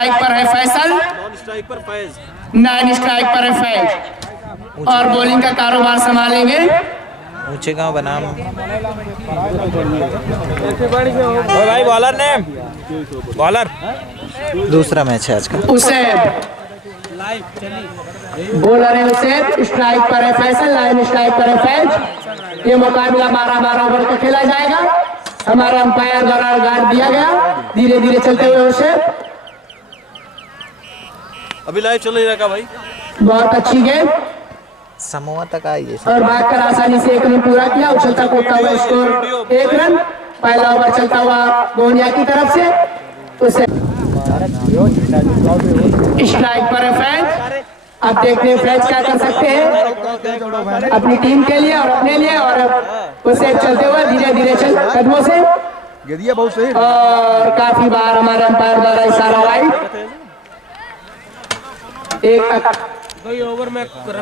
Strike पर है Faisal, non strike पर फैज, 9 स्ट्राइक पर है फैज और बॉलिंग का कारोबार संभालेंगे। ऊंचे गांव बनाम भाई बॉलर ने बॉलर दूसरा मैच है आज का। उसे बॉलर है उसे स्ट्राइक पर है फैसल, 9 स्ट्राइक पर है फैज। ये मुकाबला 12-12 ओवर का खेला जाएगा। हमारा अंपायर द्वारा गार्ड दिया गया। धीरे धीरे चलते हुए उसे अभी लाइव चल रहा भाई। बहुत अच्छी गेंद समूह तक आई और भागकर आसानी से एक रन पूरा किया। उछलता कूदता हुआ स्कोर 1 रन। पहला ओवर चलता हुआ गोनिया की तरफ से उसे स्ट्राइक पर है फैज। अब देखते हैं फैज क्या कर सकते हैं अपनी टीम के लिए और अपने लिए। और उसे चलते हुए धीरे धीरे चल कदमों से और काफी बार हमारे अंपायर द्वारा इशारा वाइड। एक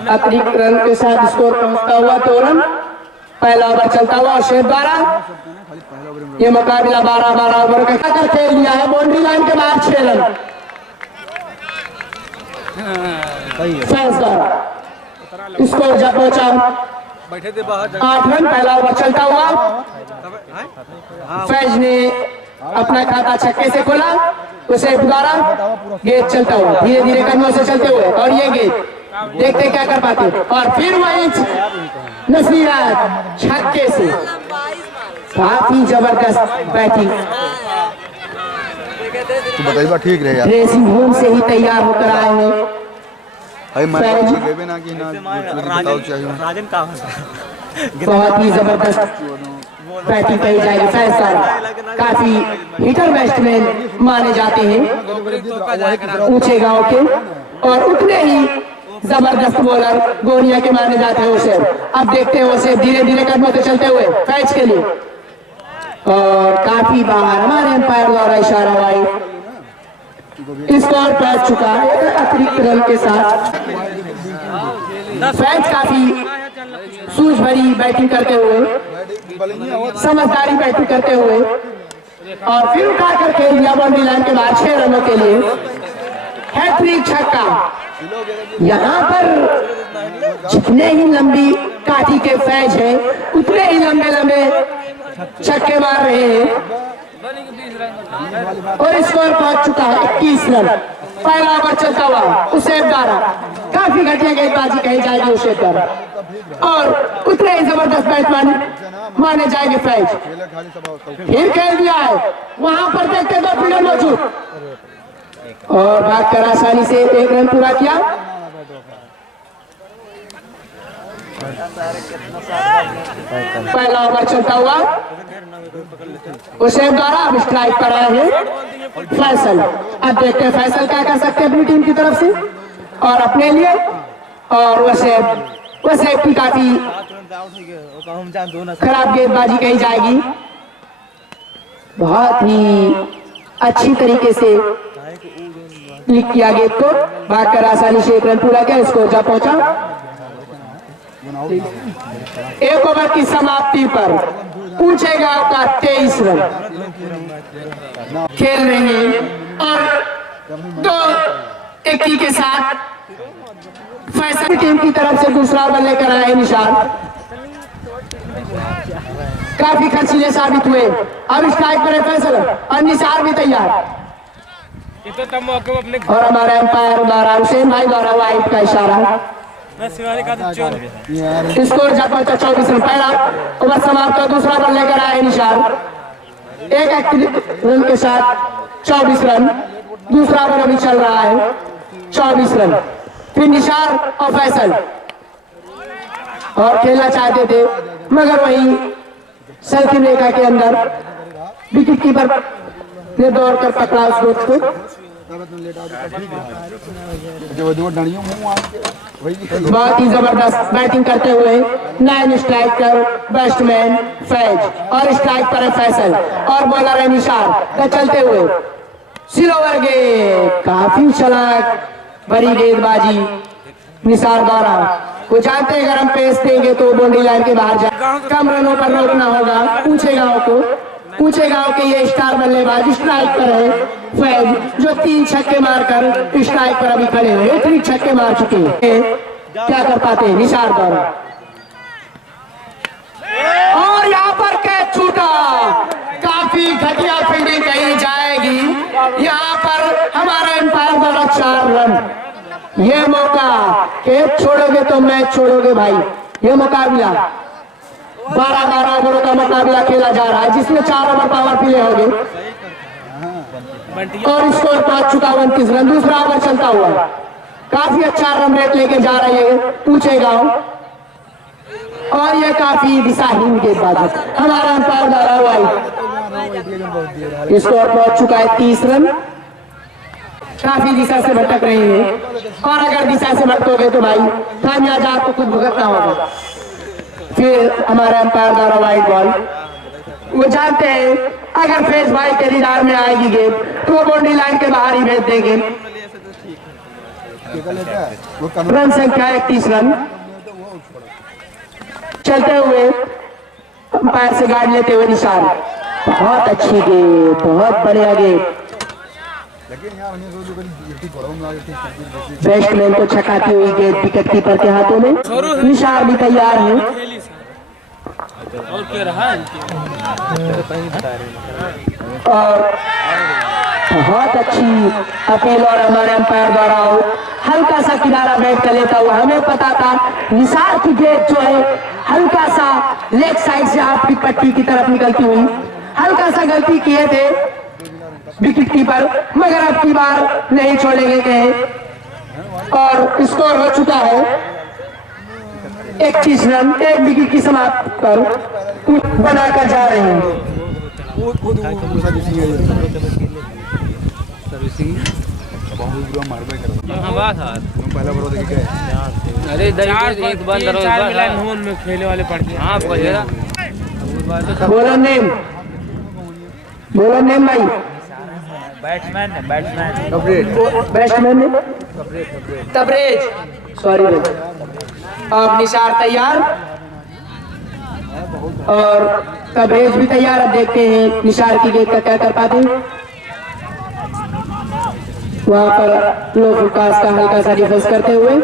अतिरिक्त रन के साथ स्कोर पहुंचता हुआ 2 रन। पहला ओवर चलता हुआ अशेफ द्वारा। ये मुकाबला 12-12 ओवर का कर खेल लिया है। बाउंड्री लाइन के बाहर 6 रन फैज द्वारा। स्कोर जब पहुंचा 8 रन। पहला ओवर चलता हुआ फैज ने अपना खाता छक्के से खोला। उसे द्वारा गेंद चलता हुआ धीरे धीरे कदमों से चलते हुए और ये गेंद देखते क्या कर पाते। और फिर वही नसीरात छक्के से काफी जबरदस्त बैटिंग। तो बताइए ठीक रहे यार। ड्रेसिंग रूम से ही तैयार होकर आए हैं। बहुत ही जबरदस्त बैटिंग कही जाएगी फैज द्वारा। काफी हिटर बैट्समैन माने जाते हैं ऊंचे गांव के और उतने ही जबरदस्त बॉलर गोनिया के माने जाते हैं उसे। अब देखते हैं उसे धीरे धीरे कदमों से चलते हुए फैज के लिए और काफी बाहर हमारे अंपायर द्वारा इशारा वाई। स्कोर पहुंच चुका है अतिरिक्त रन के साथ। फैज काफी सूझ भरी बैटिंग करते हुए, समझदारी बैटिंग करते हुए और फिर उठाकर खेल दिया बाउंड्री लाइन के बाद 6 रनों के लिए। हैट्रिक छक्का। यहाँ पर जितने ही लंबी काठी के फैज हैं उतने ही लंबे लंबे छक्के मार रहे हैं और स्कोर पहुंच चुका है 21 रन। पहला ओवर चलता हुआ उसे द्वारा काफी घटिया गेंदबाजी कही जाएगी उसे द्वारा और उतने ही जबरदस्त बैट्समैन माने जाएंगे फैज। फिर खेल दिया है वहां पर देखते 2 फील्डर मौजूद और भागकर आसानी से 1 रन पूरा किया। पहला ओवर चलता हुआ उसे द्वारा अब स्ट्राइक पर आए हैं फैसल। अब देखते हैं फैसल क्या कर सकते हैं अपनी टीम की तरफ से और अपने लिए। और वैसे की काफी खराब गेंदबाजी कही जाएगी। बहुत ही अच्छी तरीके से क्लिक किया गेंद को। भागकर आसानी से 1 रन पूरा किया। स्कोर जा पहुंचा 1 ओवर की समाप्ति पर ऊंचे गांव का 23 रन खेल रहे हैं और 2 एक्की के साथ फैसल टीम की तरफ से दूसरा ओवर लेकर आए निशान। काफी खर्चीले साबित हुए। अब स्ट्राइक पर है फैसल और निशान भी तैयार और हमारे अंपायर द्वारा हुसैन भाई द्वारा वाइड का इशारा। स्कोर जा पहुंचा 24 रन। पहला ओवर समाप्त और दूसरा ओवर लेकर आए निशान 1 रन के साथ 24 रन। दूसरा ओवर अभी चल रहा है 24 रन। फिर निशान और फैसल और खेलना चाहते थे मगर वही सर्किल रेखा के अंदर विकेट कीपर ने दौड़कर पकड़ा उस दोस्त को। बहुत ही जबरदस्त बैटिंग करते हुए 9 स्ट्राइक पर बैट्समैन फैज और स्ट्राइक पर है फैसल और बॉलर है निशान का चलते हुए सिलोवर गेंद। काफी चालाक भरी गेंदबाजी निसार द्वारा। वो जानते हैं अगर हम पेस देंगे तो बाउंड्री लाइन के बाहर जाए। कम रनों पर रोकना होगा ऊंचे गांव को ऊंचे गांव के ये स्टार बल्लेबाज स्ट्राइक पर है फैज, जो 3 छक्के मारकर स्ट्राइक पर अभी खड़े हुए, 3 छक्के मार चुके हैं। क्या कर पाते हैं निसार द्वारा, और यहाँ पर कैच छूटा। काफी घटिया फील्डिंग कही जाएगी। यहाँ पर हमारा एम्पायर द्वारा 4 रन। ये मौका कैच छोड़ोगे तो मैच छोड़ोगे भाई। ये मुकाबला 12-12 ओवरों का मुकाबला खेला जा रहा है, जिसमें 4 ओवर पावर प्ले हो गए और स्कोर पहुंच चुका 29 रन। दूसरा ओवर चलता हुआ काफी अच्छा रन रेट लेके जा रहे हैं ऊंचे गांव, और ये काफी दिशाहीन गेंदबाज है। हमारा अंपायर द्वारा वाइड, स्कोर पहुंच चुका है 30 रन। काफी दिशा से भटक रहे हैं, और अगर दिशा से भटकोगे तो भाई खामियाजा आपको खुद भुगतना होगा। फिर हमारा अंपायर द्वारा वाइड बॉल, वो जानते हैं अगर फेस भाई के दीदार में आएगी गेंद तो वो बाउंड्री लाइन के बाहर ही भेज देंगे। रन संख्या 31 रन। चलते हुए अंपायर से गार्ड लेते हुए निशान, बहुत अच्छी गेंद, बहुत बढ़िया गेंद। बैट्समैन को छकाती हुई गेंद विकेट कीपर के हाथों में। निशान भी तैयार है, और बहुत अच्छी अपील और हमारे अंपायर द्वारा हल्का सा किनारा बैठ कर लेता हुआ। हमें पता था निसार की गेंद जो है हल्का सा लेग साइड से आपकी पट्टी की तरफ निकलती हुई, हल्का सा गलती किए थे विकेट कीपर, मगर अब की बार नहीं छोड़ेंगे कहे, और स्कोर हो चुका है 31 रन। 1 विकेट की समाप्त पर बनाकर जा रहे हैं। अरे खेले वाले पड़ते हैं। बोलो नेम, बोलो नेम भाई। बैट्समैन बैट्समैन तबरेज, सॉरी भाई। अब निसार तैयार और तबरेज भी तैयार। अब देखते हैं निसार की गेंद का क्या कर पाते हैं। वहां पर लो फुलकास का हल्का सा डिफेंस करते हुए,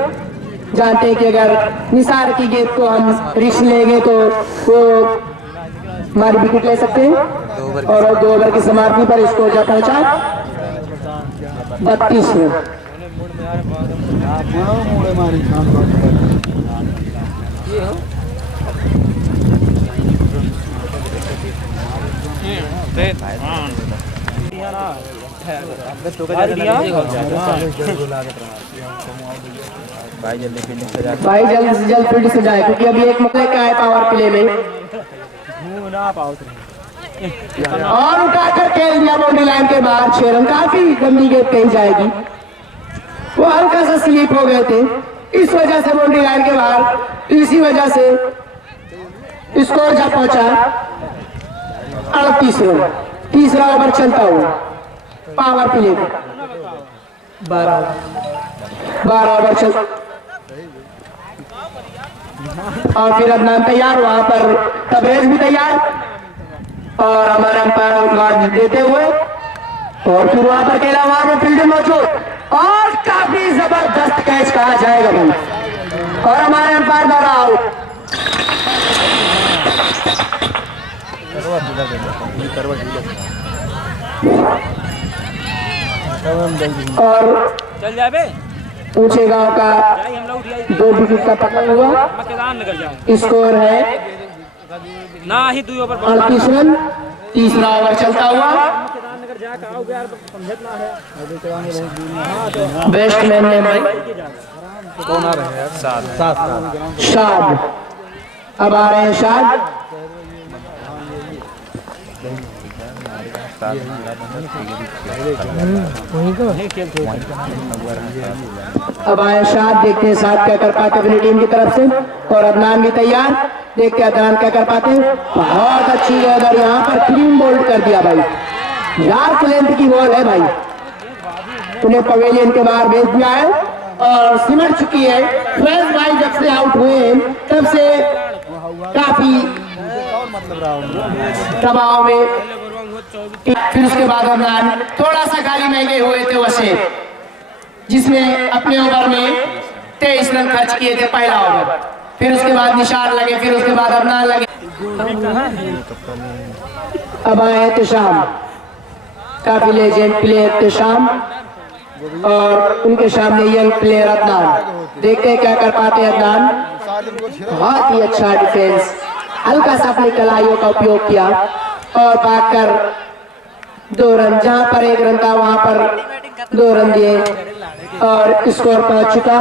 जानते हैं कि अगर निसार की गेंद को हम रिस्क लेंगे तो वो हमारी विकेट ले सकते हैं, और 2 ओवर की समाप्ति पर स्कोर जा पहुंचा 32 रन। भाई जल्द से जल्द फील्ड से जाए, क्योंकि अभी एक मौका का है पावर प्ले में, और उठाकर खेल दिया बाउंड्री लाइन के बाहर। 6 रन। काफी गंदी गेंद कही जाएगी, वो हल्का सा स्लिप हो गए थे, इस वजह से बाउंड्री लाइन के बाहर, इसी वजह से स्कोर जा पहुंचा 38 रन। तीसरा ओवर चलता हुआ पावर प्ले 12 ओवर चल, और फिर अदनान तैयार, वहां पर तबरेज भी तैयार, और हमारे अंपायर गार्ड देते हुए, और फिर वहां पर खेला, वहां पर फील्डिंग मौजूद, और काफी जबरदस्त कैच कहा जाएगा भाई, और हमारे अंपायर द्वारा आउट। और चल जाए बे ऊंचे गांव का 2 विकेट का पकड़ हुआ। स्कोर है ना ही 2 ओवर 38 रन। तीसरा ओवर चलता हुआ, बैट्समैन ने कौन आ रहे हैं? शाद। अब आ रहे हैं शाद, अब आए शाद। देखते हैं शाद क्या कर पाते अपनी टीम की तरफ से, और अदनान भी तैयार। देखते हैं अदनान क्या कर पाते। बहुत अच्छी गेंद, और यहाँ पर क्लीन बोल्ड कर दिया भाई, लार्ज लेंथ की बॉल है भाई, उन्हें पवेलियन के बाहर भेज दिया है, और सिमट चुकी है। फैज भाई जब से आउट हुए हैं तब से काफी दबाव में फिर उसके बाद अदनान थोड़ा सा खाली महंगे हुए थे वसे, जिसमें अपने ओवर में 23 रन खर्च किए थे पहला ओवर। फिर उसके बाद निशार लगे, फिर उसके बाद अदनान लगे। अब आए एहतशाम, काफी लेजेंड प्लेयर एहतशाम और उनके सामने यंग प्लेयर अदनान। देखते हैं क्या कर पाते हैं अदनान। बहुत ही अच्छा डिफेंस, हल्का सा अपनी कलाइयों का उपयोग किया और भागकर 2 रन, जहां पर 1 रन था वहां पर 2 रन दिए और स्कोर पहुंच चुका।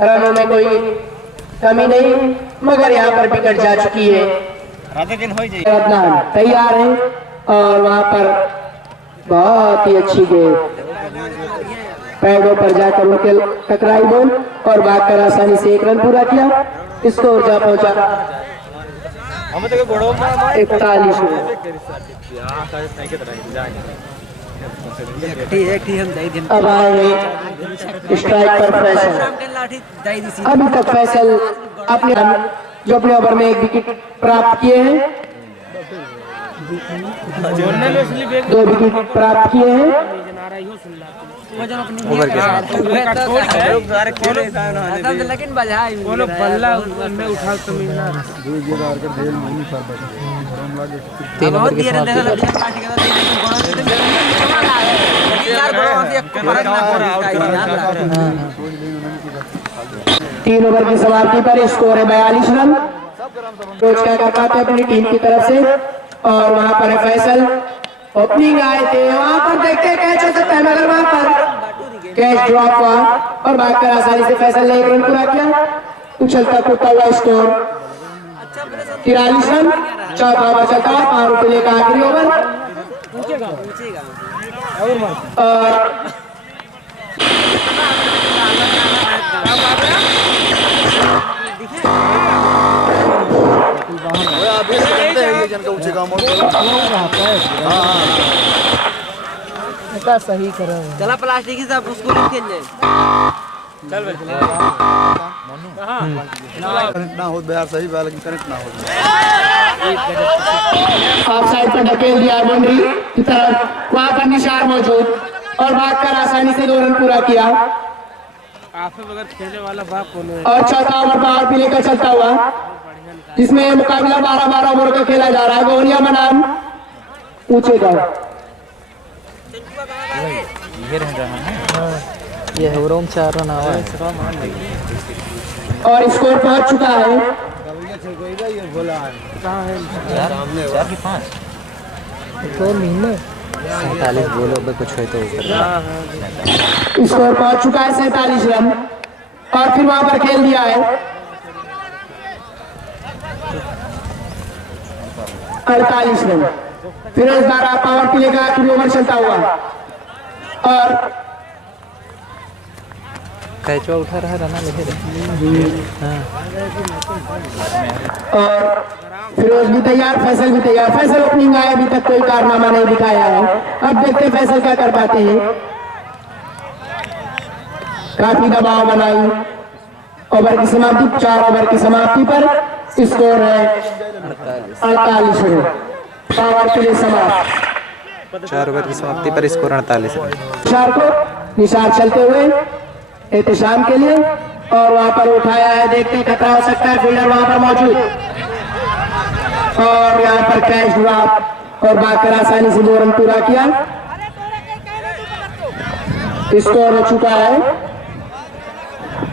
रनों में कोई कमी नहीं, मगर यहाँ पर विकेट जा चुकी है। अदनान तैयार है और वहां पर बहुत ही अच्छी गेंद पैडों पर जाकर उनके टकराई बॉल और भागकर आसानी से 1 रन पूरा किया। स्कोर जा पहुंचा 41 रन। अब आए स्ट्राइक पर फैसल। अभी तक फैसल अपने जो अपने ओवर में 1 विकेट प्राप्त किए हैं, 2 विकेट प्राप्त किए हैं। ओवर के लेकिन बजाय बल्ला में उठा तो मिलना तीन ओवर की समाप्ति पर स्कोर है 42 रन। कोच क्या कर पाते अपनी टीम की तरफ से और वहां पर है फैसल। ओपनिंग आए थे, वहां पर देखते कैच हो सकता है, मगर वहां पर कैच ड्रॉप हुआ और भागकर आसानी से फैसल ने 1 रन पूरा किया। उछलता कूदता हुआ स्कोर 43 रन। चौथा ओवर चलता हुआ 5 रुपये का आखिरी ओवर और सही करो चला प्लास्टिक ही सब उसको खेल जाए। चल ना हो यार, सही बात, लेकिन कनेक्ट ना हो। ऑफ साइड पर ढकेल दिया बाउंड्री की तरफ, वहां पर निशार मौजूद और भागकर आसानी से 2 रन पूरा किया। आपसे बगैर खेलने वाला बाप कौन है? और चौथा ओवर पावर प्ले का चलता हुआ, जिसमें मुकाबला 12-12 ओवर का खेला जा रहा है। गोनिया बनाम ऊंचे गांव ये है रोम 4 रन आवा और स्कोर पहुंच चुका है 47 बोलो पे कुछ है तो स्कोर पहुंच चुका है 47 रन और फिर वहां पर खेल दिया है 48 रन। फिर इस बार पावर प्ले का आखिरी ओवर चलता हुआ और कैचवा उठा रहा रना लेके और फिरोज भी तैयार, फैसल भी तैयार। फैसल ओपनिंग आए, अभी तक कोई कारनामा नहीं दिखाया है। अब देखते फैसल क्या कर पाते हैं। काफी दबाव बनाई। ओवर की समाप्ति 4 ओवर की समाप्ति पर स्कोर है 48 रन। पावर प्ले समाप्त। 4 ओवर की समाप्ति पर स्कोर 48 रन। निशार को निशार चलते हुए एहतशाम के लिए और वहां पर उठाया है। देखते खतरा हो सकता है, फील्डर वहां पर मौजूद और यहाँ पर कैच ड्रॉप और भागकर आसानी से 2 रन पूरा किया। स्कोर हो चुका है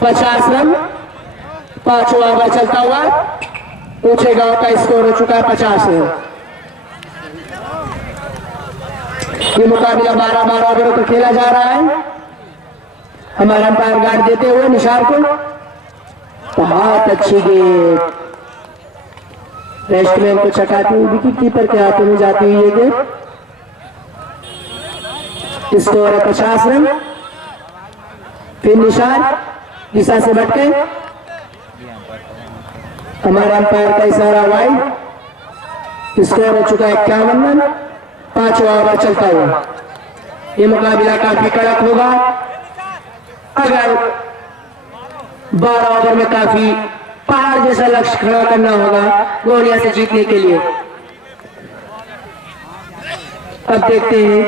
50 रन। 5वां ओवर चलता हुआ ऊंचे गांव का स्कोर हो चुका है 50 रन। ये मुकाबला 12-12 ओवरों को खेला जा रहा है। हमारा अंपायर गार्ड देते हुए निशार को। बहुत अच्छी गेंद, बैट्समैन को चकाती हुई विकेट कीपर के हाथों में जाती हुई ये गेंद। स्कोर है 50 रन। फिर निशार दिशा से भटके, हमारा अंपायर का इशारा वाइड। स्कोर हो चुका है 51 रन। 5वां ओवर चलता हुआ ये मुकाबला काफी कड़क होगा। अगर 12 ओवर में काफी पहाड़ जैसा लक्ष्य खड़ा करना होगा गोलियां से जीतने के लिए। अब देखते हैं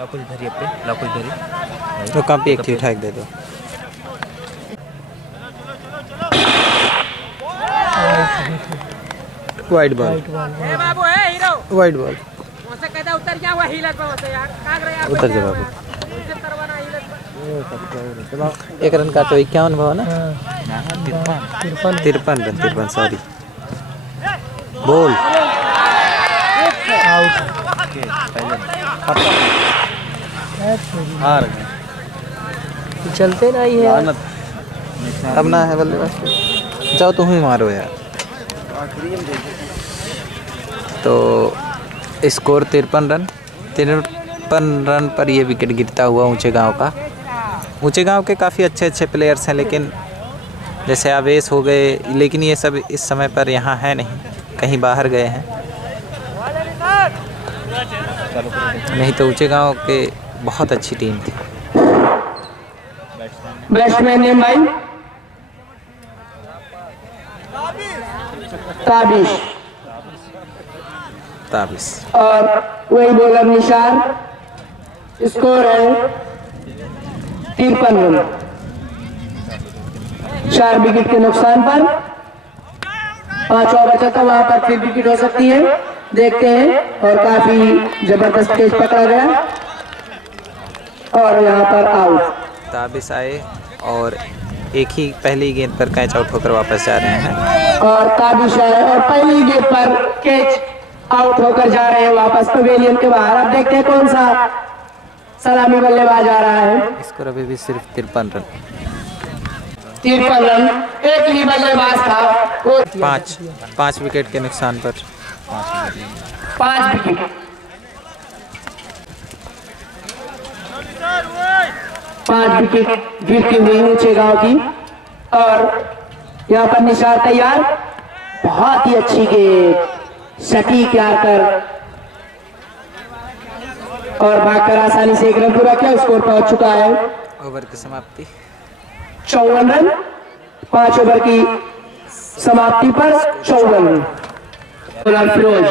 लकुल धरी अपने लकुल धरी तो कहाँ पे एक ठीक ठाक दे दो वाइट बॉल वाइट बॉल उतर जा बाबू एक रन का तो 51 भाव ना 53 सॉरी बोल हार चलते नहीं है अब ना है बल्लेबाज जाओ तुम ही मारो यार तो स्कोर 53 रन पर ये विकेट गिरता हुआ ऊंचे गांव के काफ़ी अच्छे प्लेयर्स हैं लेकिन जैसे आवेश हो गए लेकिन ये सब इस समय पर यहाँ है नहीं कहीं बाहर गए हैं नहीं तो ऊंचे गांव के बहुत अच्छी टीम थी। बैट्समैन नेम भाई ताबिश और वही बॉलर निशार। स्कोर है 53 रन 4 विकेट के नुकसान पर 5 ओवर चलता वहां पर फिर विकेट हो सकती है देखते हैं और काफी जबरदस्त कैच पकड़ा गया और यहाँ पर आउट। ताबिश आए और एक ही पहली गेंद पर कैच आउट होकर वापस जा रहे हैं और ताबिश आए और पहली गेंद पर कैच आउट होकर जा रहे हैं वापस पवेलियन के बाहर। अब देखते हैं कौन सा सलामी बल्लेबाज आ रहा है। स्कोर अभी भी सिर्फ 53 रन 53 रन एक ही बल्लेबाज था वो 5 विकेट के नुकसान पर 5 विकेट 5 विकेट गिरती हुई ऊंचे गांव की और यहाँ पर निशार तैयार। बहुत ही अच्छी गेंद सटीक आकर और भागकर आसानी से 1 रन पूरा किया। स्कोर पहुंच चुका है ओवर की समाप्ति 54 रन 5 ओवर की समाप्ति पर 54 रन। फिरोज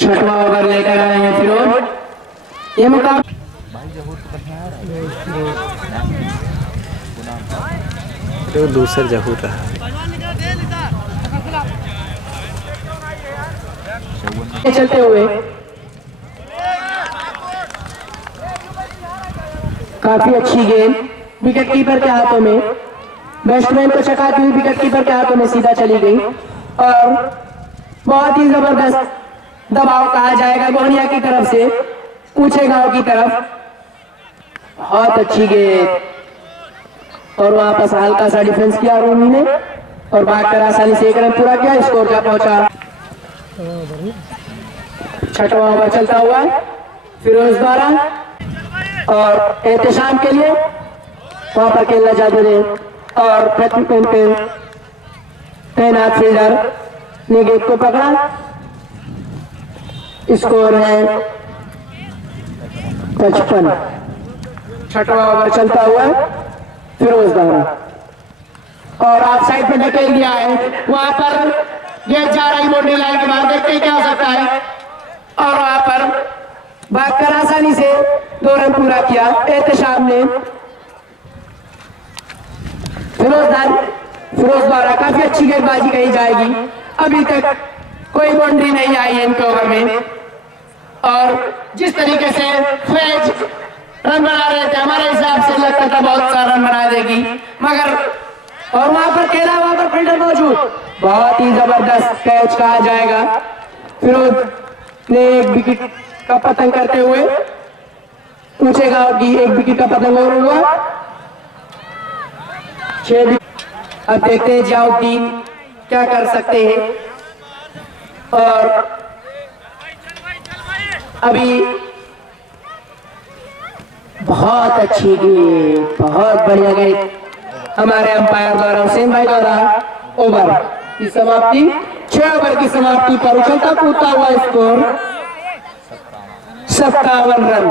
छठवां ओवर लेकर आए हैं फिरोज। ये मुकाबला तो दूसरा जहूर रहा चलते हुए काफी अच्छी गेंद विकेट कीपर के हाथों में बैट्समैन को चकाती हुई विकेट कीपर के हाथों में सीधा चली गई और बहुत ही जबरदस्त दबाव कहा जाएगा गोनिया की तरफ से ऊंचे गांव की तरफ। बहुत अच्छी गेंद और वहां पर हल्का सा डिफेंस किया रूमी ने और भागकर आसानी से 1 रन पूरा किया। स्कोर क्या पहुंचा 6वां ओवर चलता हुआ फिरोज द्वारा और एहतशाम के लिए वहां पर खेलना चाहते थे और प्रथम पे तैनात फील्डर ने गेंद को पकड़ा। स्कोर है 55। 6वां ओवर चलता हुआ फिरोज द्वारा और ऑफ साइड पे धकेल दिया है। वहां पर गेंद जा रही बाउंड्री लाइन के बाहर देखते क्या हो सकता है और वहां पर भागकर आसानी से 2 रन पूरा किया एहतशाम ने। फिरोज द्वारा काफी अच्छी गेंदबाजी कही जाएगी। अभी तक कोई बाउंड्री नहीं आई है इनके ओवर में और जिस तरीके से फैज रन बना रहे थे हमारे हिसाब से लगता था बहुत सारा रन बना देगी मगर और वहां पर खेला वहां पर फील्डर मौजूद। बहुत ही जबरदस्त कैच कहा जाएगा। फिरोज ने 1 विकेट का पतंग करते हुए ऊंचे गांव की 1 विकेट का पतंग और हुआ 6। अब देखते हैं जाउद्दीन क्या कर सकते हैं और अभी बहुत अच्छी गेंद बहुत बढ़िया गेंद हमारे अंपायर द्वारा हुसैन भाई द्वारा ओवर की समाप्ति 6 ओवर की समाप्ति पर उछलता कूदता हुआ स्कोर 57 रन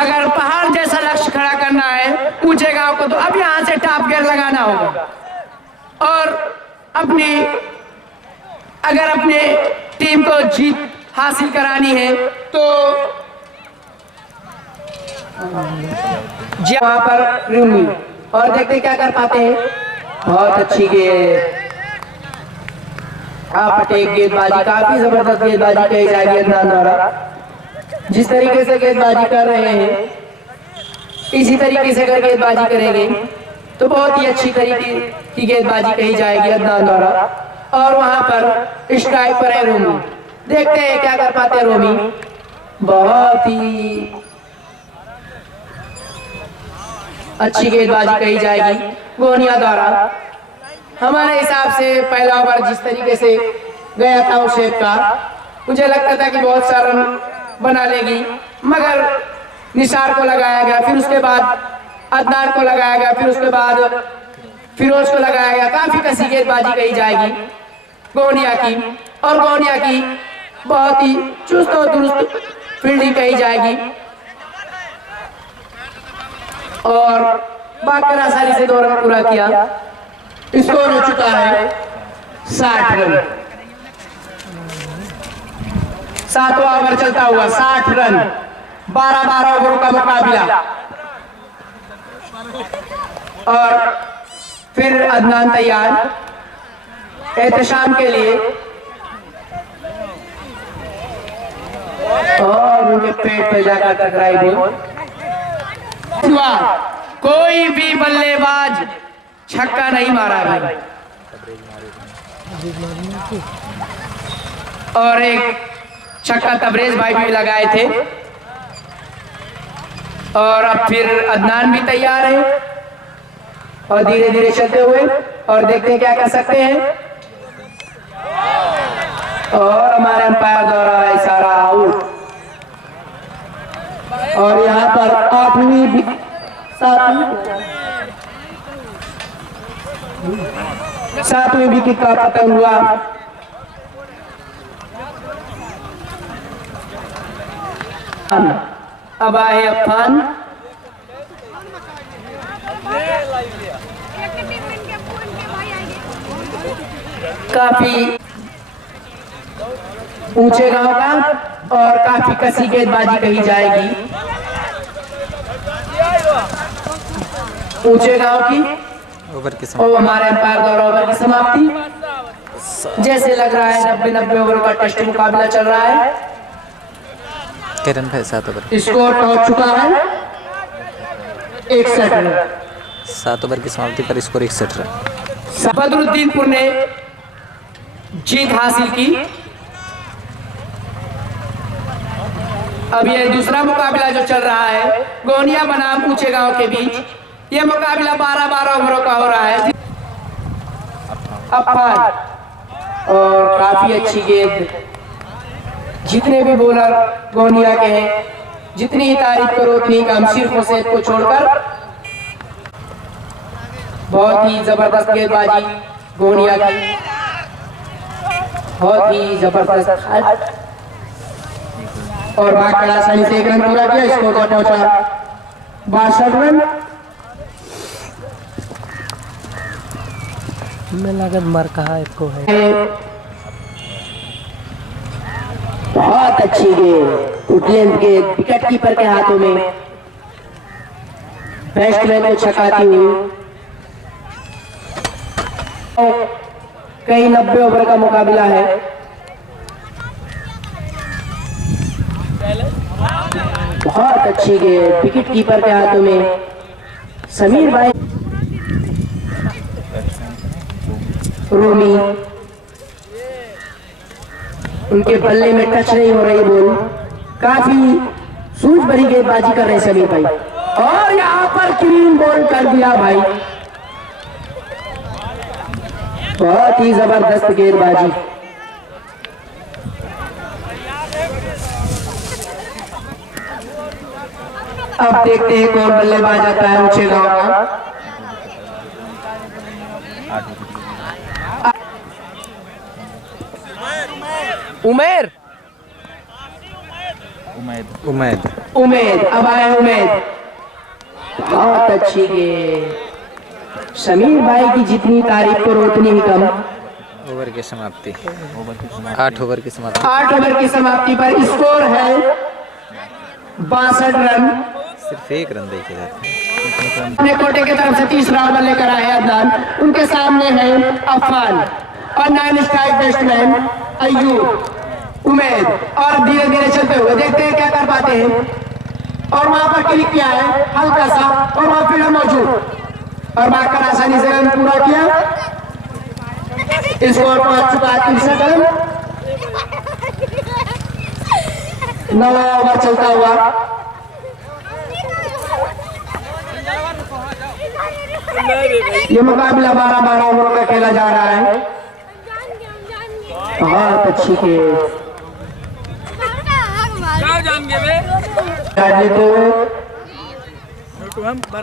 अगर पहाड़ जैसा लक्ष्य खड़ा करना है ऊंचे गांव को, तो अब यहां से टॉप गियर लगाना होगा। और अगर अपने टीम को जीत हासिल करानी है तो जी वहां पर रूमी, और देखते क्या कर पाते हैं। बहुत अच्छी गेंद, एक गेंदबाजी, काफी जबरदस्त गेंदबाजी कही जाएगी अदनान द्वारा। जिस तरीके से गेंदबाजी कर रहे हैं इसी तरीके से अगर गेंदबाजी करेंगे तो बहुत ही अच्छी तरीके की गेंदबाजी कही जाएगी अदनान द्वारा। और वहां पर स्ट्राइक पर है रोमी, देखते हैं क्या कर पाते हैं रोमी। बहुत ही अच्छी गेंदबाजी कही जाएगी गोनिया द्वारा। हमारे हिसाब से पहला ओवर जिस तरीके से गया था उस शेप का, मुझे लगता था कि बहुत सारा रन बना लेगी, मगर निसार को लगाया गया, फिर उसके बाद अदनान को लगाया गया, फिर उसके बाद फिरोज को लगाया गया। काफी कसी गेंदबाजी कही जाएगी गोनिया की, और गोनिया की बहुत ही चुस्त और दुरुस्त फील्डिंग कही जाएगी। और बाकर आसानी से 2 रन पूरा किया। स्कोर हो चुका है 60 रन। 7वां ओवर चलता हुआ 60 रन, 12 ओवरों का मुकाबला। और फिर अदनान तैयार एहतशाम के लिए, और उनके पेट पे जाकर टकराई बॉल। कोई भी बल्लेबाज छक्का नहीं मारा भाई, और एक छक्का तबरेज भाई भी लगाए थे। और अब फिर अदनान भी तैयार है, और धीरे धीरे चलते हुए, और देखते हैं क्या कर सकते हैं। और हमारे अंपायर द्वारा इशारा आउट। और यहाँ पर 7वीं विकेट का पतन हुआ। अब आए अफान, काफी ऊंचे गांव का और काफी कसी गेंदबाजी कही जाएगी ऊंचे गांव की। ओवर की और हमारे अंपायर द्वारा ओवर की समाप्ति। जैसे लग रहा है 90 ओवर का टेस्ट मुकाबला चल रहा है। किरण भाई 7 ओवर, स्कोर पहुंच चुका है 61 रन। 7 ओवर की समाप्ति पर स्कोर 61 रन। बदरुद्दीनपुर ने जीत हासिल की। अब ये दूसरा मुकाबला जो चल रहा है गोनिया बनाम ऊंचे गांव के बीच, ये मुकाबला 12 ओवरों का हो रहा है। अफान, और काफी अच्छी गेंद। जितने भी बॉलर गोनिया के हैं, जितनी ही तारीफ करो उतनी कम, सिर्फ हुसैन को छोड़कर। बहुत ही जबरदस्त गेंदबाजी गोनिया की, बहुत ही जबरदस्त। और भागकर आसानी से 1 रन पूरा किया। स्कोर का पहुंचा 62 रन। मैं लागत मर कहा इसको है। बहुत अच्छी गेंद, उठलेंथ गेंद, विकेट कीपर के हाथों में, बैट्समैन को छकाती हुई। कई 90 ओवर का मुकाबला है। बहुत अच्छी गेंद, विकेट कीपर के हाथों में। समीर भाई रूमी, उनके बल्ले में टच नहीं हो रही बॉल। काफी सूझ भरी गेंदबाजी कर रहे हैं समीर भाई, और यहाँ पर क्लीन बॉल कर दिया भाई। बहुत ही जबरदस्त गेंदबाजी। अब देखते हैं कौन बल्लेबाज आता है ऊंचे गांव का। उमेर उमैद उमेद, अब आए उमेद, बहुत अच्छी गेंद। समीर भाई की जितनी तारीफ करो उतनी ही कम। ओवर की समाप्ति, 8 ओवर की समाप्ति। 8 ओवर की समाप्ति पर स्कोर है 62 रन। सिर्फ 1 रन देखे जाते हैं। अपने कोटे की तरफ से 30 राउंड लेकर आए हैं अदनान। उनके सामने है अफान और 9 स्ट्राइक बैट्समैन अय्यूब, उमेद, और धीरे धीरे चलते हुए देखते हैं क्या कर पाते हैं। और वहां पर क्लिक किया है हल्का सा और वहां फील्डर मौजूद और बाकर आसानी से रन पूरा किया। स्कोर पहुंच चुका है 63 रन। 9 ओवर चलता हुआ। ये मुकाबला 12-12 ओवरों का खेला जा रहा है। बहुत अच्छी खेल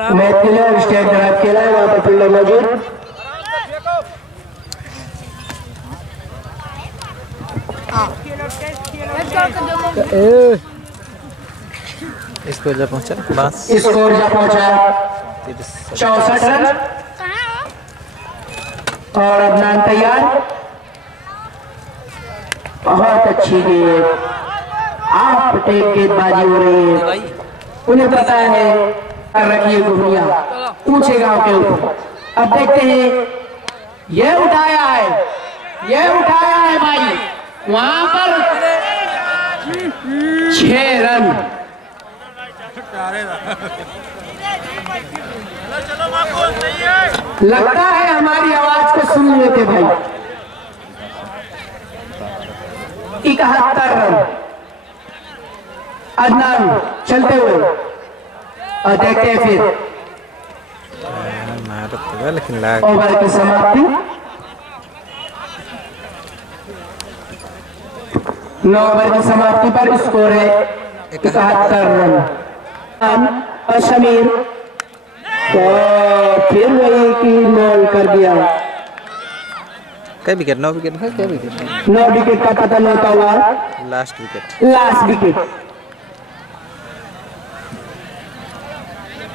मैच खेला और स्टेट ड्राइव खेला है, वहां पर फील्डर मौजूद। स्कोर जब पहुंचा बस, स्कोर जब पहुंचा 64 रन और अदनान तैयार। बहुत अच्छी गेंद, आप टेक गेंदबाजी हो रही है। उन्हें पता है कर रखी है घुमिया ऊंचे गांव के ऊपर। अब देखते हैं, ये उठाया है, ये उठाया है भाई, वहां पर 6 रन। लगता है हमारी आवाज को सुन लेते भाई। 71 रन। अदनान चलते हुए और देखते हैं फिर लेकिन लाग ओवर की समाप्ति। 9 ओवर की समाप्ति पर स्कोर है 71 रन। और शमीर तो फिर वही की नॉल कर दिया। कई विकेट, 9 विकेट है, क्या विकेट? 9 विकेट का पतन होता हुआ last wicket, last wicket,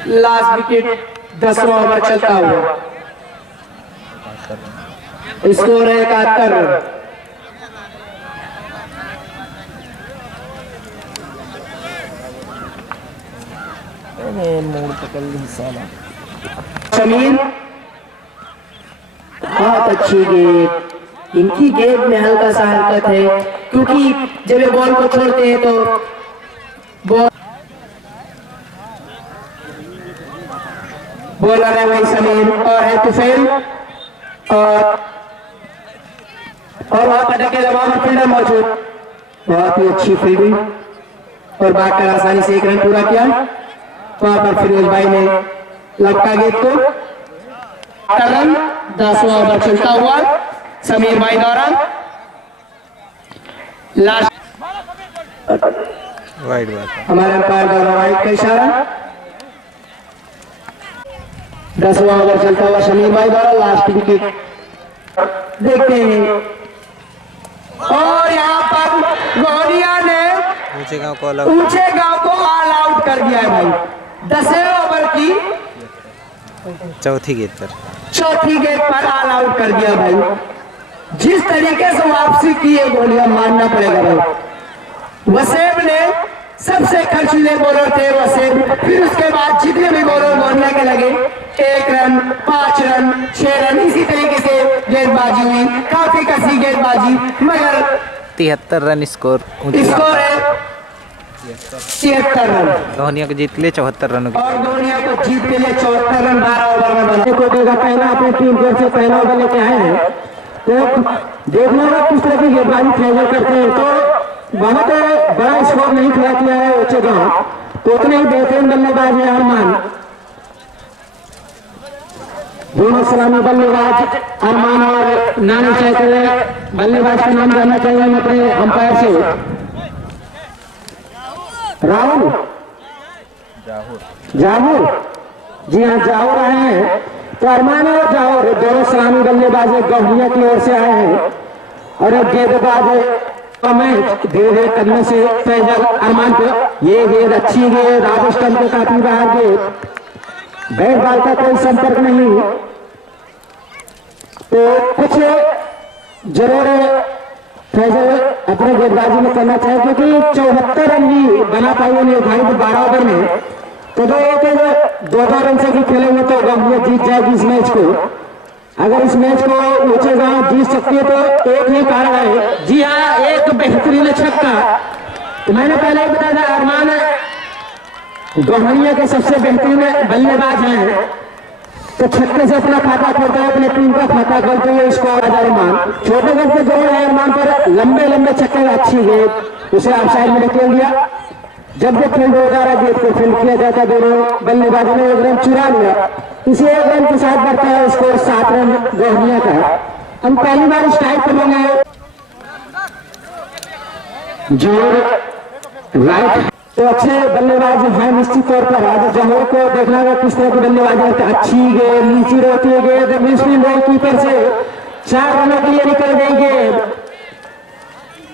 last wicket 10वां ओवर चलता हुआ। स्कोर है 71 रन। शमीर बहुत अच्छी गेंद। इनकी गेंद में हल्का सा हरकत है क्योंकि जब ये बॉल को छोड़ते हैं तो बॉल बॉलर है वही समीर और है तुफैल और वहां पर ढके वहां फील्डर मौजूद। बहुत ही अच्छी फील्डिंग और बाकर आसानी से 1 रन पूरा किया। वहां पर फिरोज भाई ने लपका गेंद को रन। 10वां ओवर चलता हुआ समीर भाई द्वारा लास्ट वाइड बात। हमारे अंपायर द्वारा वाइड का इशारा। 10वां ओवर चलता हुआ समीर भाई द्वारा लास्ट विकेट देखते हैं। और यहाँ पर गौरिया ने ऊंचे गांव को ऑल आउट कर दिया है भाई। 10वें ओवर की चौथी गेंद पर, चौथी गेंद पर ऑल आउट कर दिया भाई। जिस तरीके से वापसी की है गोलियां मानना पड़ेगा भाई। वसेब ने सबसे खर्चीले बॉलर थे वसेब। फिर उसके बाद जितने भी बॉलर बोलने के लगे 1 रन, 5 रन, 6 रन, इसी तरीके से गेंदबाजी हुई। काफी कसी गेंदबाजी मगर 73 रन स्कोर स्कोर है 73 रन। धोनिया को जीत लिए 74 रन और धोनिया को जीत के लिए 74 रन 12 ओवर में बना। कोटे का पहला अपनी टीम की ओर से पहला ओवर लेके आए हैं तो देखना होगा किस तरह की गेंदबाजी फेवर करते हैं। तो बहुत बड़ा स्कोर नहीं खड़ा किया है ऊंचे गांव, तो उतने ही बेहतरीन बल्लेबाज है अरमान। दोनों सलामी बल्लेबाज अरमान और नानी चैतर बल्लेबाज का नाम जानना चाहिए अपने अंपायर से। राहुल जाहूर, जी हाँ जाहूर आए हैं। तो अरमान और जाहूर दोनों सलामी बल्लेबाज गौहरिया की ओर से आए हैं और एक गेंदबाज मैच धीरे धीरे करने से फैजल अरमान को ये गेंद अच्छी गेंद राजस्थान को काफी बाहर गेंद बैट बॉल का कोई संपर्क नहीं तो कुछ जरूर फैजल अपने गेंदबाजी में करना चाहिए क्योंकि 74 रन भी बना पाए निर्धारित 12 ओवर में तो दो रन से भी खेलेंगे तो गंभीर जीत जाएगी इस मैच को। अगर इस मैच को ऊंचे गांव जीत सकती है तो एक ही कारण है। जी हाँ, एक बेहतरीन छक्का। तो मैंने पहले ही बताया था अरमान गौहनिया के सबसे बेहतरीन बल्लेबाज हैं तो छक्के से अपना खाता खोलता है, अपने टीम का खाता खोलते हुए स्कोर अरमान छोटे गन से जोड़ है अरमान पर लंबे लंबे छक्के अच्छी गेंद उसे ऑफसाइड में ढकेल दिया। जब भी फील्ड होगा गेंद को फील्ड किया जाता दोनों बल्लेबाजों ने 1 रन चुरा लिया। इसी 1 रन के साथ बढ़ता है स्कोर 7 रन गौहनिया का। हम पहली बार स्ट्राइक पर होंगे जो राइट तो अच्छे बल्लेबाज हैं निश्चित तौर पर। आज जमोर को देखना होगा किस तरह की बल्लेबाजी है। अच्छी गेंद नीचे रहती है गेंद मिसफील्ड गोल कीपर से 4 रनों के लिए निकल गई गेंद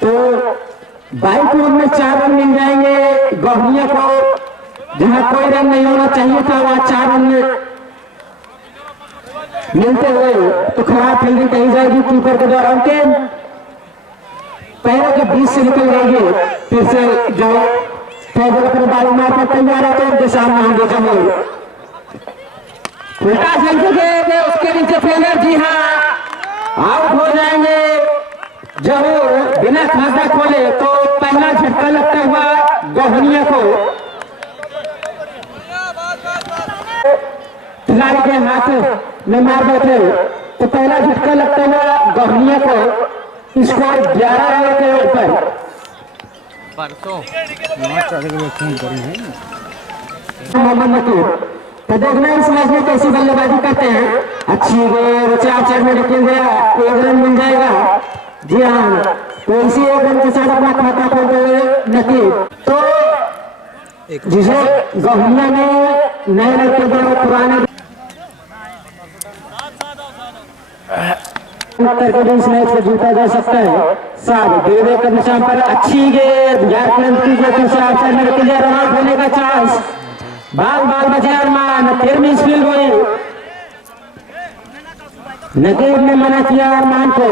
तो 22 ओवर में 4 रन मिल जाएंगे गौहनिया को। जहां कोई रन नहीं होना चाहिए था वहां 4 रन मिलते हुए तो खराब फील्डिंग कही जाएगी कीपर के द्वारा। उनके पैरों के बीच से निकल जाएंगे। फिर से जो फैजल अपने बारी मारकर तैयार है तो उनके सामने होंगे जमोर उल्टा चलते गए उसके नीचे फील्डर। जी हाँ, आउट हो जाएंगे जमोर बिना खाता खोले। तो पहला झटका लगता हुआ गौहनिया को खिलाड़ी के हाथ में मार बैठे तो पहला झटका लगता हुआ गौहनिया को स्कोर 11 रन के ऊपर। मोहम्मद नकीर तो देखना इस मैच में कैसी बल्लेबाजी करते हैं। अच्छी गेंद 4 में निकल गया 1 रन मिल जाएगा। जी हाँ, तो इसी 1 रन के साथ अपना खाता खोलते हुए नकीर तो जिसे गौहनिया ने नए लड़के जो पुराने करके भी इस मैच को जीता जा सकता है। साहब धीरे के निशान पर अच्छी गेंद झारखंड की जो तीसरा में क्लियर आउट होने का चांस बाल बचे अरमान फिर मिस फील्ड हुई। नकीर ने मना किया अरमान को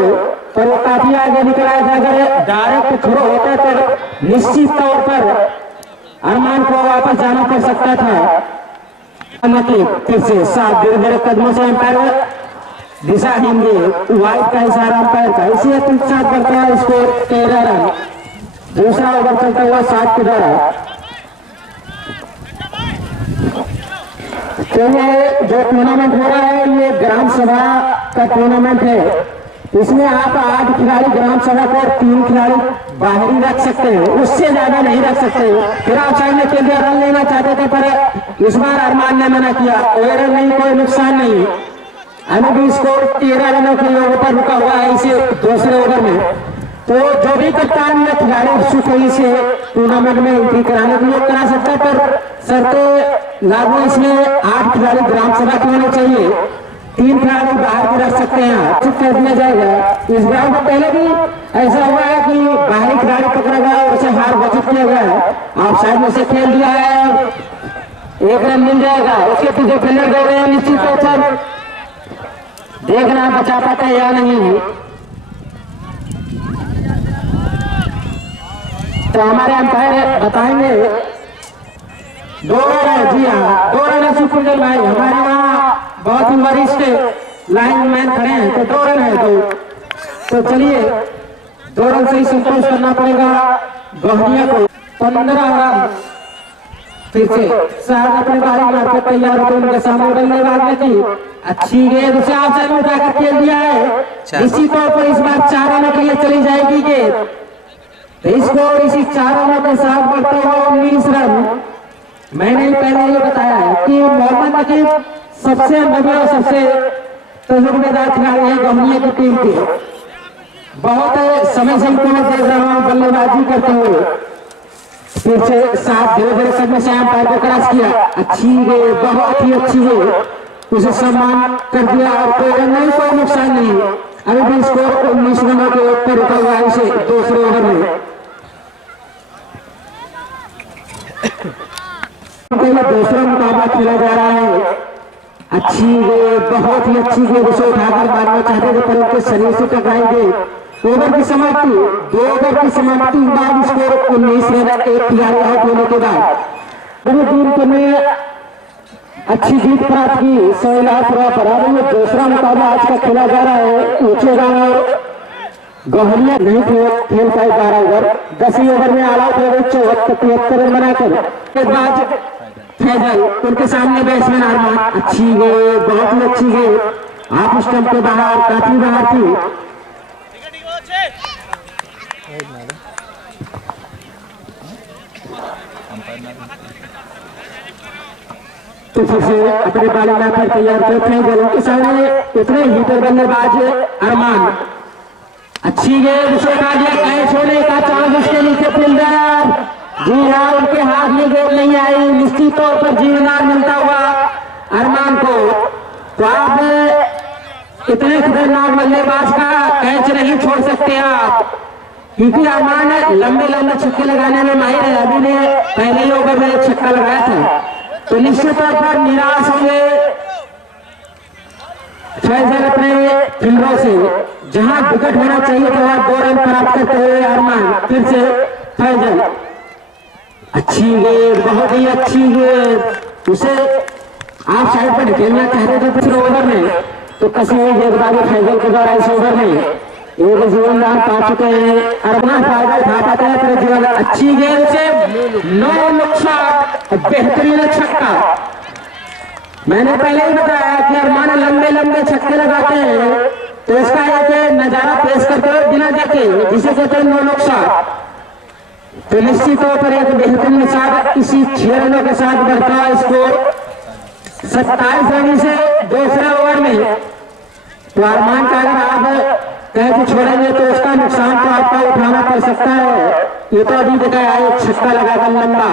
पर वो काफी आगे निकला था। अगर डायरेक्ट थ्रो होता तो निश्चित तौर पर अरमान को वापस जाना पड़ सकता था। नकीर फिर से साफ धीरे धीरे कदमों से अंपायर दिशा हिंदी वाइट का इशारा अंपायर का इसी के साथ बढ़ता है स्कोर 13 रन। दूसरा ओवर चलता हुआ 7 के द्वारा। तो ये जो टूर्नामेंट हो रहा है ये ग्राम सभा का टूर्नामेंट है। इसमें आप 8 खिलाड़ी ग्राम सभा को और 3 खिलाड़ी बाहरी रख सकते हैं, उससे ज्यादा नहीं रख सकते। फिर आप सामने के लिए रन लेना चाहते थे पर इस बार अरमान ने मना किया। ओवर नहीं, कोई नुकसान नहीं। अभी भी स्कोर 13 रनों के ओवर पर रुका हुआ है इसे दूसरे ओवर में। तो जो भी कप्तान या खिलाड़ी उत्सुक है इसे टूर्नामेंट में एंट्री कराने के लिए करा सकता है पर शर्तें लागू इसमें 8 खिलाड़ी ग्राम सभा के होने चाहिए, 3 खिलाड़ी बाहर के रख सकते हैं, चुप कर दिया जाएगा। इस ग्राउंड में पहले भी ऐसा हुआ है कि बाहरी खिलाड़ी पकड़ा गया और उसे हार घोषित किया गया है। आप साइड में से खेल दिया है 1 रन मिल जाएगा। उसके पीछे फील्डर दे रहे हैं निश्चित तौर पर देखना बचा पाता है या नहीं। तो हमारे अंपायर बताएंगे 2 रन है। जी हाँ, 2 रन है सुपुंजल भाई। हमारे वहाँ बहुत ही वरिष्ठ लाइनमैन खड़े हैं तो 2 रन है। तो चलिए 2 रन से ही संतोष करना पड़ेगा गौहनिया को। 15 रन फिर से साहब अपने बारी मारकर तैयार होकर उनके सामने बल्लेबाज की अच्छी गेंद उसे ऑफसाइड में उठाकर खेल दिया है। इसी तौर पर इस बार 4 रनों के लिए चली जाएगी गेंद। स्कोर इसी 4 रनों के साथ बढ़ता हुआ 19 रन। मैंने पहले ये बताया है कि मोहम्मद नकीर सबसे बड़े और सबसे तजुर्बेदार खिलाड़ी है गौहनिया की टीम के। बहुत समय से इनको देख रहा हूँ बल्लेबाजी करते हुए। फिर से साथ धीरे धीरे करने से अंपायर को क्रॉस किया। अच्छी गेंद, बहुत ही अच्छी गेंद, उसे सम्मान कर दिया और कोई रन नहीं, कोई नुकसान नहीं। अभी भी स्कोर 19 रनों के ऊपर रुका हुआ है इसे दूसरे ओवर में। दूसरा मुकाबला खेला जा रहा है। अच्छी गेंद, बहुत ही अच्छी गेंद उसे उठाकर मारना चाहते थे पर उनके शरीर से टकराएंगे। ओवर की समाप्ति, 2 ओवर की समाप्ति बाद स्कोर 19 रन, एक खिलाड़ी आउट होने के बाद पूरी टीम ने अच्छी जीत प्राप्त की। 100 लाख बराबर में दूसरा मुकाबला आज का खेला जा रहा है। ऊंचे गांव और गौहरिया नहीं खेल पाए 12 ओवर। 10 ओवर में ऑल आउट हो गए 74 रन बनाकर। एक बाद फैजल, उनके सामने बैट्समैन अरमान। अच्छी गेंद, बहुत ही अच्छी गेंद, हाफ स्टंप के बाहर, काफी बाहर थी। तो फिर से अपने बॉलिंग पर तैयार थे फैजल, उनके सामने इतने हीटर बल्लेबाज अरमान। अच्छी गेंद, उसे उठा दिया, कैच होने का चांस उसके नीचे फील्डर। जी हाँ, उनके हाथ में गेंद नहीं आई, निश्चित तौर पर जीवनार मिलता हुआ अरमान को। तो आप इतने खतरनाक बल्लेबाज का कैच नहीं छोड़ सकते आप, क्योंकि अरमान लंबे लंबे छक्के लगाने में माहिर है। अभी ने पहले ही ओवर में छक्का लगाया था, तो निश्चित तौर पर निराश होंगे फैजल अपने फील्डरों से। जहां विकेट होना चाहिए तो वहां 2 रन प्राप्त करते हुए अरमान। फिर से फैजल, अच्छी गेंद, बहुत ही अच्छी गेंद, उसे आप साइड पर ढकेलना चाहते थे पिछले ओवर में, तो कसी हुई गेंदबाजी फैजल के द्वारा इस ओवर में एक जीवनदान पा चुके हैं। अरमान फायदा उठा पाते हैं अपने जीवन। अच्छी गेंद से 9 नुकसान, बेहतरीन छक्का। मैंने पहले ही बताया कि अरमान लंबे लंबे छक्के लगाते हैं, तो इसका एक नजारा पेश करते हुए बिना देखे, जिसे कहते हैं 9 नुकसान। तो निश्चित तौर पर एक बेहतरीन साथ इसी 6 रनों के साथ बढ़ता है स्कोर 27 रन से दूसरे ओवर में। तो अरमान का अगर आप कैच छोड़ेंगे तो उसका नुकसान तो आपका उठाना पड़ सकता है। ये तो अभी दिखाया है, छक्का लगाकर लंबा।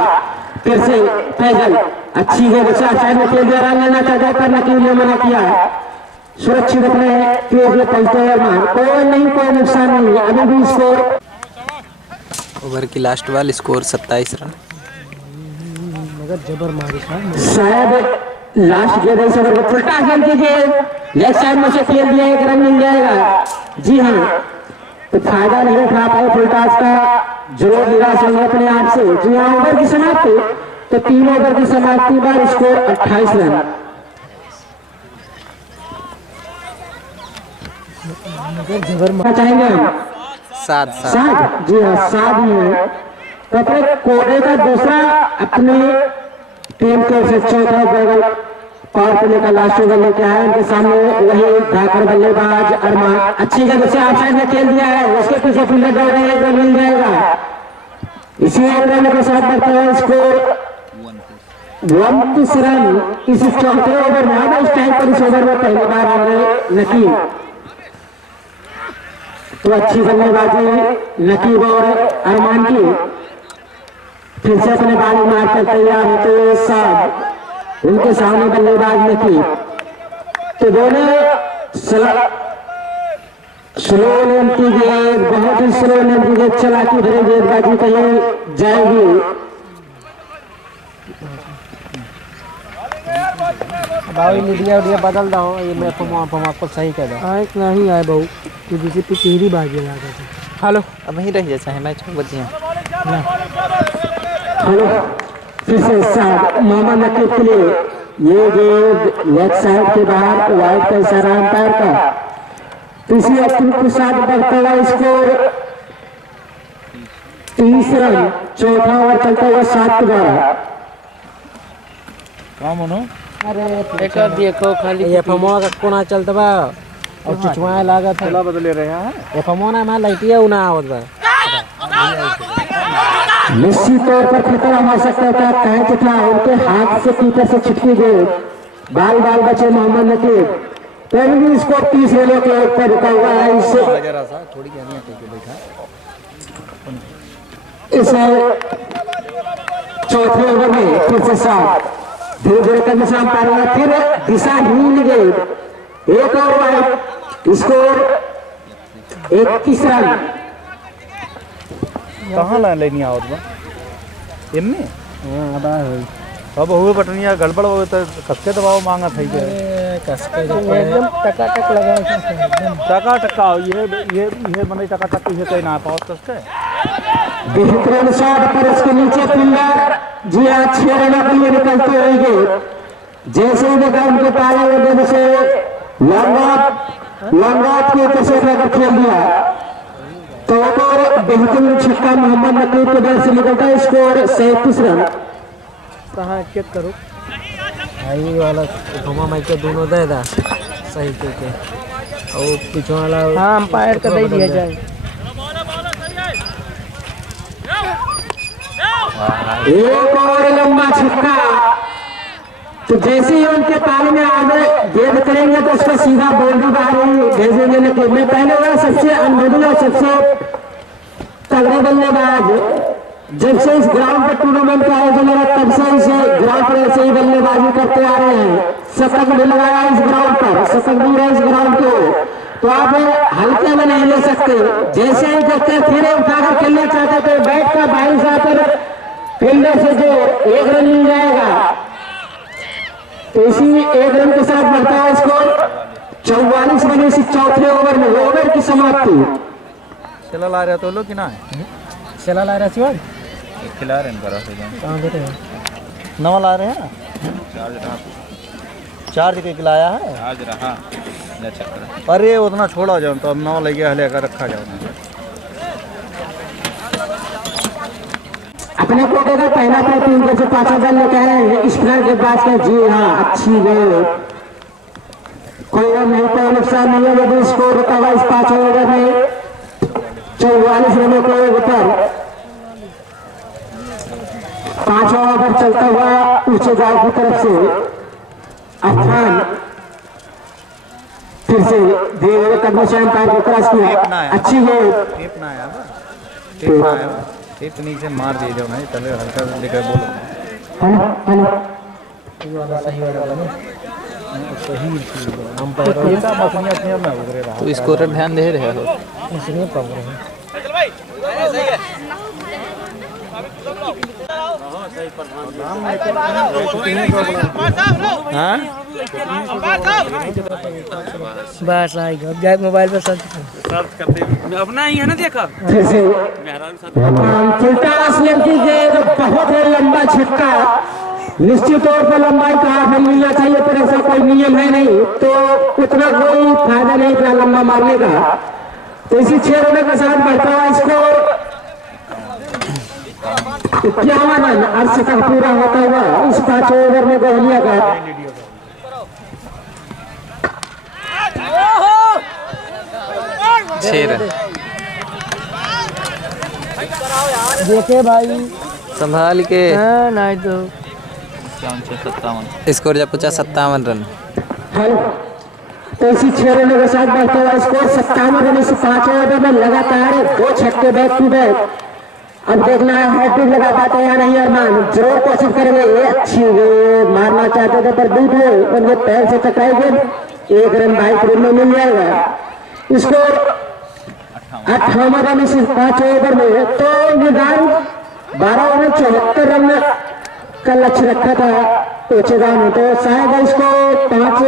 फिर से फैजल, अच्छी गेंद, साइड में खेल दिया, रन लेना चाहते पर नकीब ने मना किया। सुरक्षित अपने क्रीज में पहुंचते हैं अरमान। कोई नहीं, कोई नुकसान नहीं, अभी भी स्कोर। ओवर की लास्ट बॉल, स्कोर 27 रन। शायद लास्ट गेंद है, ओवर में फुलटा गेंद की गेंद लेफ्ट साइड में से खेल दिया, 1 रन मिल जाएगा। जी हाँ, तो फायदा नहीं उठा पाए फुलटास का, जरूर निराश होंगे अपने आप से। जी हाँ, ओवर की समाप्ति, तो 3 ओवर की समाप्ति पर स्कोर 28 रन। चाहेंगे हम 7। जी हाँ, 7 ही है। तो अपने कोडे का दूसरा अपने टीम के से चौथा ओवर पावर प्ले का लास्ट ओवर लेके आया। उनके सामने वही धाकर बल्लेबाज अरमान। अच्छी जगह से आउटसाइड में खेल दिया है, उसके पीछे फील्डर दौड़ रहे हैं, एक मिल जाएगा। इसी रन के साथ बढ़ता है स्कोर 29 रन इस चौथे ओवर में। अब इस टाइम पर इस ओवर में पहली बार आ रहे नकीब, तो अच्छी बल्लेबाजी नकीब और अरमान की। फिर से अपने बाली मारकर तैयार होते साहब, उनके सामने बल्लेबाज नकीब। तो दोनों स्लो लेन की गेंद, बहुत ही स्लो लेन की गेंद, चलाकी भरी गेंदबाजी कहीं जाएगी। भाई मीडिया उडिया बदल दो, ये मैं आपको सही कह दूँ। नहीं आए बहू, कि जिसे पे तेरी बाजी लगा कर। हेलो, अब वहीं रह जैसा है मैच बतिया। हेलो, फिर से साहब मोहम्मद नकीब के लिए ये गेंद लेफ्ट साइड के बाहर, वाइड का इशारा अंपायर का। इसी एक्टिव के साथ बढ़ता हुआ स्कोर 30 रन। चौथा ओवर चलता हुआ 7 के द्वारा। अरे देखो खाली ये फमो का कोना चलता बा और चिचवाए लागत है बदले रहे हैं। ये फमो ना मैं लाइटिया उना आवत बा। निश्चित तौर पर खतरा हो सकता था, कैच था उनके हाथ से, कीपर से छिटकी गई, बाल बाल बचे मोहम्मद नकीब। फिर भी स्कोर 30 रनों के ऊपर रुका हुआ है। इस चौथे ओवर में फिर से साथ धीरे धीरे करने से अंपायर फिर दिशाहीन गेंद, एक और वाइड, स्कोर 21 रन। कहाँ ला लेनी आओ बा एम्मे अब हुए बटनिया गड़बड़ हो तो कसके दबाव मांगा था के एकदम टकाटक लगा एकदम टका टका ये बने टका टक ये कहीं ना पाओ कसके बेहतरीन शॉट पर उसके नीचे फील्डर जी हाँ 6 रन के लिए निकलते होंगे। जैसे ही देखा उनके पाले देने से लॉन्ग ऑफ की तस्वीर लेकर खेल दिया तो और बेहतरीन छक्का मोहम्मद नकीब के बैट से निकलता है। Score 37 run. कहाँ चेक करो भाई वाला घुमा माइक के दोनों दे दा सही के और पीछे वाला हाँ अंपायर का दे दिया जाए। एक और लंबा छक्का तो जैसे ही उनके पाले में आगे गेंद करेंगे तो उसका सीधा बाउंड्री बाहर भेजेंगे। लेकिन मैं पहले वाला सबसे अनुभवी और सबसे तगड़े बल्लेबाज जब से इस ग्राउंड पर टूर्नामेंट का आयोजन हो रहा तब से इसे ग्राउंड पर ऐसे ही बल्लेबाजी करते आ रहे हैं। शतक भी लगाया इस ग्राउंड पर, शतक भी रहा इस ग्राउंड को तो आप हल्के में नहीं ले सकते। जैसे ही देखते फिर उठाकर खेलना चाहते तो बैट का बाई पर फील्डर से जो 1 रन मिल जाएगा तो इसी 1 रन के साथ बढ़ता है स्कोर 44 रन इस चौथे ओवर में। ओवर की समाप्ति। चला ला रहा तो लोग कि ना चला ला रहा शिवान खिला रहे हैं करा से कहाँ दे रहे हैं नवा ला रहे हैं चार्ज के खिलाया है आज रहा अरे उतना छोड़ा जाओ तो अब नवा ले गया लेकर रखा जाओ। अपने कोटे का पहला टीम जैसे 5 रन लेकर आए हैं स्पिनर के पास में। जी हाँ अच्छी गेंद कोई रन नहीं कोई नुकसान नहीं है। यदि स्कोर होता हुआ इस 5 ओवर में 44 रनों के ऊपर 5 ओवर चलता हुआ ऊंचे गांव की तरफ से अफगान फिर से धीरे धीरे कदमों से अंपायर को क्रॉस किया। अच्छी गेंद टेप ना आया टेप ना आया टेप नीचे मार दिए जाओ नहीं तले हल्का लेकर बोलो सही वाला ना ये तो मछलियां अपने में उतरे रहा तो स्कोर ध्यान दे रहे हो इसलिए प्रॉब्लम है। हाँ बस आएगा अब जाए मोबाइल पर सर्च करते अपना ही है ना देखा फिर से की गेंद बहुत ही लंबा छक्का। निश्चित तौर पर लंबाई का हाथ नहीं मिलना चाहिए पर ऐसा कोई नियम है नहीं तो उतना कोई फायदा नहीं इतना लंबा मारने का। तो इसी 6 रनों के साथ बढ़ता हुआ स्कोर 51 रन। अर्धशतक पूरा होता हुआ इस 5 ओवर में गोहलिया का 6 रन। देखे भाई संभाल के नहीं तो स्कोर जब पहुंचा 57 रन। तो इसी 6 रनों के साथ बढ़ता हुआ स्कोर 57 रन इस 5 ओवर में लगातार 2 छक्के बैक टू बैक। अब देखना है हैट्रिक लगा पाते हैं या नहीं। अरमान जरूर कोशिश करेंगे। ये अच्छी गेंद मारना चाहते थे पर बीट में उनके पैर से टकराई गेंद 1 रन भाई फ्री में मिल जाएगा। स्कोर 58 रन इस 5 ओवर में। तो निदान 12 ओवर 74 रन का लक्ष्य रखा था ऊंचे गांव में तो शायद इसको 5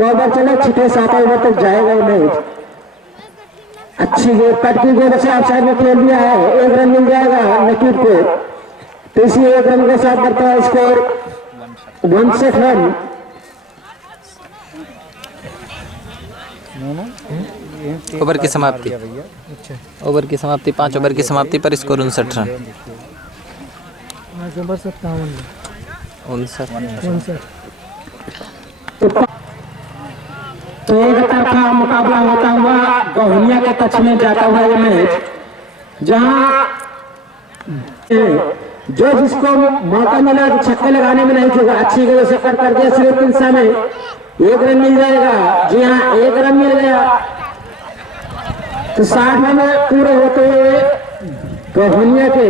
ओवर चले 6-7 ओवर तक जाएगा मैच। अच्छी गेंद कट की गेंद से आउटसाइड में खेल दिया है। 1 रन मिल जाएगा नकीब को तो इसी 1 रन के साथ बढ़ता है स्कोर 59 रन। ओवर की समाप्ति ओवर की समाप्ति 5 ओवर की समाप्ति पर स्कोर 59 रन। 59 तो एक तरफा मुकाबला होता हुआ गोहलिया के पक्ष में जाता हुआ ये मैच जहां जो जिसको मौका मिला तो छक्के लगाने में नहीं चुका अच्छी गेंद से कर दिया सिर्फ 3 समय 1 रन मिल जाएगा। जी हाँ 1 रन मिल गया तो 60 रन पूरे होते हुए गोहलिया के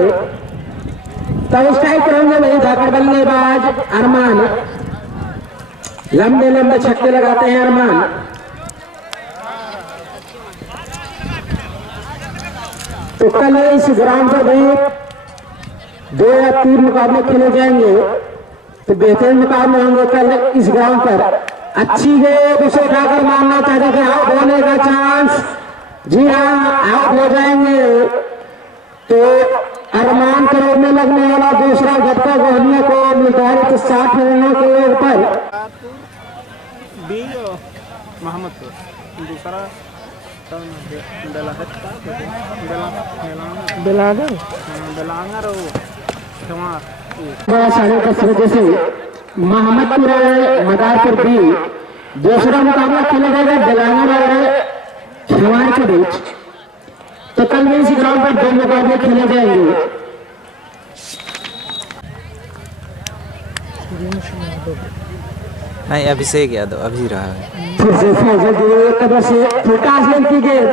तब स्ट्राइक करेंगे वही धाकड़ बल्लेबाज अरमान। लंबे लंबे छक्के लगाते हैं अरमान। तो कल इस ग्राउंड पर भी 2 या 3 मुकाबले खेले जाएंगे। तो बेहतरीन मुकाबले होंगे कल इस ग्राउंड पर। अच्छी गेंद उसे उठाकर मारना चाहते थे, आउट होने का चांस। जी हाँ, आउट हो जाएंगे तो अरमान करोड़ में लगने वाला दूसरा झटका गोहनिया को निर्धारित 60 रनों के ओर पर। मोहम्मदपुर दूसरा बेलांगर बड़ा 10:30 बजे से मोहम्मदपुर मदारपुर भी दूसरा मुकाबला खेला जाएगा बेलांगर और खिलवाड़ के बीच। तो कल भी इसी ग्राउंड पर 2 मुकाबले खेले जाएंगे। नहीं, अभिषेक यादव अभी रहा है। फिर से फैजल की एक तरफ से फुलकास लेन की गेंद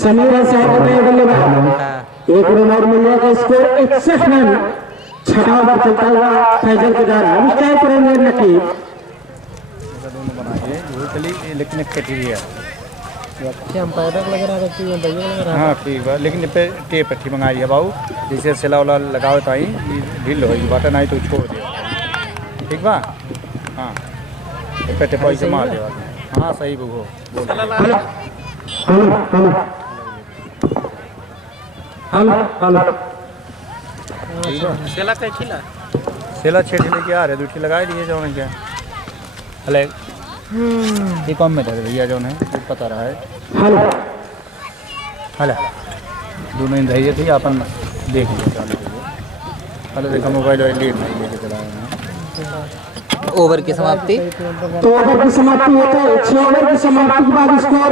समीर साहब ने बल्लेबाज 1 रन और मिलने का स्कोर 61 रन। 6 ओवर चलता हुआ फैजल के द्वारा इस टाइम पर नकीब दोनों बनाए वो चली, लेकिन एक कटी है अंपायर लग रहा है। हाँ ठीक है, लेकिन पे टेप अच्छी मंगाई है बाबू, जैसे सिला उला लगाओ ताई ढील हो बाटा नहीं तो छोड़ दिया, ठीक बा। हाँ पे टेप ऐसे मार दे। हाँ सही बुगो सेला खिला सेला 6 लेके आ रहे, 2 लगाई दिए जो क्या हले ये कम में था भैया जो है पता रहा है। हला दोनों ही धैर्य थी अपन देख लिया। हलो देखा मोबाइल और लेट नहीं लेके चला है। ओवर की समाप्ति तो ओवर की समाप्ति होता है। 6 ओवर की समाप्ति के बाद स्कोर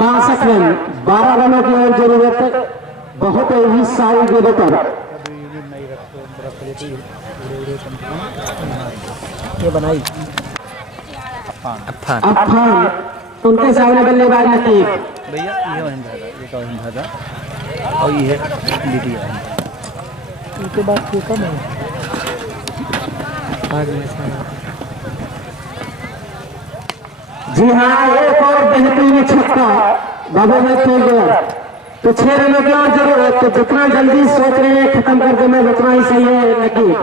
62 रन। 12 रनों की और जरूरत है, बहुत ही सारी गेंदों पर। ये बनाई अफान उनके सामने बल्लेबाज नकीब। भैया ये वहीं था और ये लिटी है। उनके बाद क्यों कम है जी हाँ, एक और बेहतरीन छक्का बाबू में खेल गया। तो 6 रनों की और जरूरत, तो जितना जल्दी सोच रहे हैं खत्म कर देना उतना ही सही है नकीब।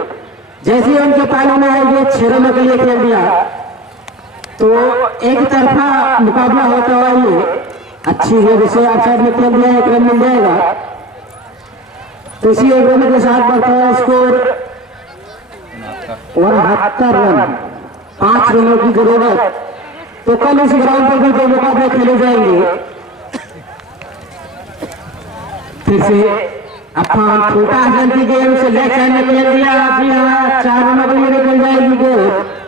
जैसे ही उनके पाले में आएंगे 6 रनों के लिए खेल दिया तो एक तरफा मुकाबला होता हुआ ये अच्छी है, जिसे आउटसाइड में खेल दिया 1 रन मिल जाएगा। तो इसी 1 रन के साथ बढ़ता है स्कोर 69 रन। 5 रनों की जरूरत। तो कल इस ग्राउंड पर भी 2 मुकाबले खेले जाएंगे। फिर से अफान छोटा हसन की गेंद से लेफ्ट साइड में खेल दिया। जी हाँ, 4 रनों के लिए निकल जाएगी गेंद।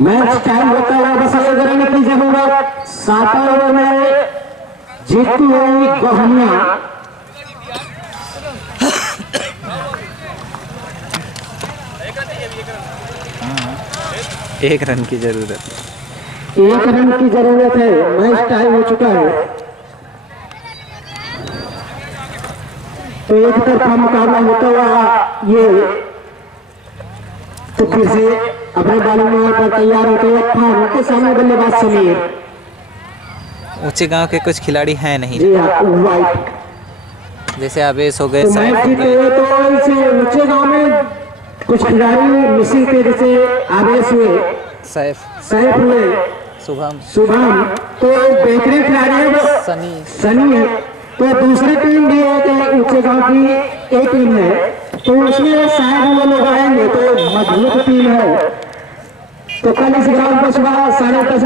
मैच टाइम होता हुआ बस एक रन की जरूरत। 7 ओवर में जीतती हुई गोहनिया। एक रन की जरूरत 1 रन की जरूरत है। मैच टाइम हो चुका है। तो एक तरफा मुकाबला होता हुआ ये। तो फिर से अपने बॉलिंग में पर तैयार होते हुए अफान के सामने बल्लेबाज समीर। ऊंचे गांव के कुछ खिलाड़ी हैं नहीं, जी हाँ, वाइट। जैसे आवेश हो गए, तो मैच जीते हुए तो इसे ऊंचे गांव में कुछ खिलाड़ी मिसिंग थे, जैसे आवेश हुए, सैफ हुए, शुभम। तो बेहतरीन खिलाड़ी है वो सनी है। तो दूसरी टीम भी है ऊंचे गांव की एक टीम है, तो उसमें शायद वो लोग आएंगे तो मजबूत टीम है। तो कल इस ग्राउंड पर सुबह 10:30